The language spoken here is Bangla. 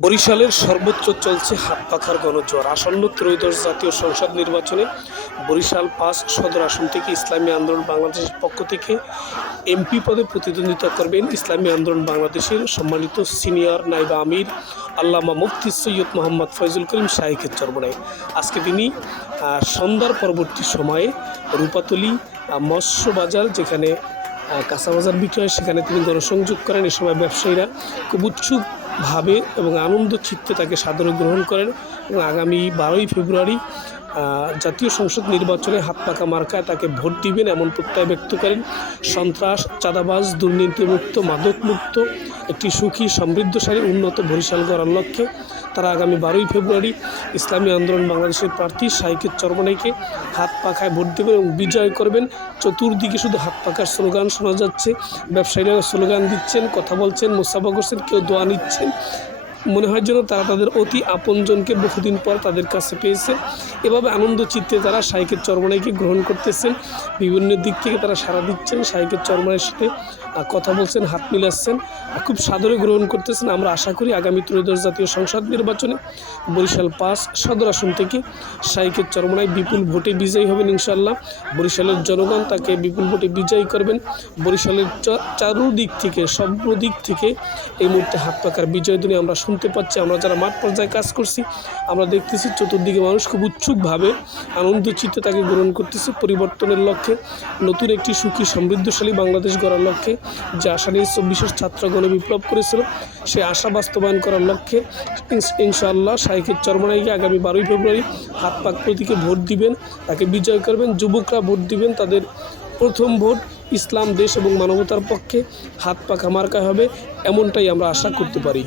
বরিশালের সর্বত্র চলছে হাত পাখার গণজোয়ার। আসন্ন ত্রয়োদশ জাতীয় সংসদ নির্বাচনে বরিশাল ৫ সদর আসন থেকে ইসলামী আন্দোলন বাংলাদেশের পক্ষ থেকে এমপি পদে প্রতিদ্বন্দ্বিতা করবেন ইসলামী আন্দোলন বাংলাদেশের সম্মানিত সিনিয়র নায়েবে আমির আল্লামা মুফতি সৈয়দ মোহাম্মদ ফয়জুল করিম শাইখের চরমনায়। আজকে তিনি সন্ধ্যার পরবর্তী সময়ে রূপাতলী মৎস্য বাজার, যেখানে কাঁচা বাজার বিক্রি হয়, সেখানে তিনি গণসংযোগ করেন। এ সময় ব্যবসায়ীরা খুব উৎসুকভাবে এবং আনন্দ চিত্তে তাকে সাদরে গ্রহণ করেন এবং আগামী 12ই ফেব্রুয়ারি জাতীয় সংসদ নির্বাচনে হাত পাকা মার্কায় তাকে ভোট দিবেন এমন প্রত্যয় ব্যক্ত করেন। সন্ত্রাস, চাঁদাবাজ, দুর্নীতিমুক্ত, মাদকমুক্ত একটি সুখী, সমৃদ্ধশালী, উন্নত বরিশাল গড়ার লক্ষ্যে তারা আগামী 12ই ফেব্রুয়ারি ইসলামী আন্দোলন বাংলাদেশের প্রার্থী শাইখের চরমনাইকে হাত পাখায় ভোট দেবেন এবং বিজয় করবেন। চতুর্দিকে শুধু হাত পাখার স্লোগান শোনা যাচ্ছে। ব্যবসায়ীরা স্লোগান দিচ্ছেন, কথা বলছেন, মুসাফা করছেন, কেউ দোয়া নিচ্ছেন। মনে হয় যেন তারা তাদের অতি আপনজনকে বহুদিন পর তাদের কাছে পেয়েছে। এভাবে আনন্দ চিত্তে তারা শাইখের চরমনাইকে গ্রহণ করতেছেন। বিভিন্ন দিক থেকে তারা সাড়া দিচ্ছেন, শাইখের চরমনাইয়ের সাথে কথা বলছেন, হাত মিলাচ্ছেন, খুব সাদরে গ্রহণ করতেছেন। আমরা আশা করি আগামী ত্রয়োদশ জাতীয় সংসদ নির্বাচনে বরিশাল ৫ সদর আসন থেকে শাইখের চরমনাই বিপুল ভোটে বিজয়ী হবেন ইনশাআল্লাহ। বরিশালের জনগণ তাকে বিপুল ভোটে বিজয়ী করবেন। বরিশালের চারুদিক থেকে, সর্বদিক থেকে এই মুহূর্তে হাত পাকার বিজয়ধ্বনি আমরা শুনতে পাচ্ছি। আমরা যারা মাঠ পর্যায়ে কাজ করছি, আমরা দেখতেছি চতুর্দিকে মানুষ খুব উৎসুকভাবে আনন্দ চিত্তে তাকে গ্রহণ করতেছে। পরিবর্তনের লক্ষ্যে, নতুন একটি সুখী সমৃদ্ধশালী বাংলাদেশ গড়ার লক্ষ্যে যে আশা নিয়ে ২৪ ছাত্র গণবিপ্লব করেছিল, সেই আশা বাস্তবায়ন করার লক্ষ্যে ইনশাআল্লাহ শাইখের চরমনাইকে আগামী 12ই ফেব্রুয়ারি হাত পাক প্রতীকে ভোট দিবেন, তাকে বিজয় করবেন। যুবকরা ভোট দিবেন, তাদের প্রথম ভোট ইসলাম, দেশ এবং মানবতার পক্ষে হাত পাখা মার্কা হবে, এমনটাই আমরা আশা করতে পারি।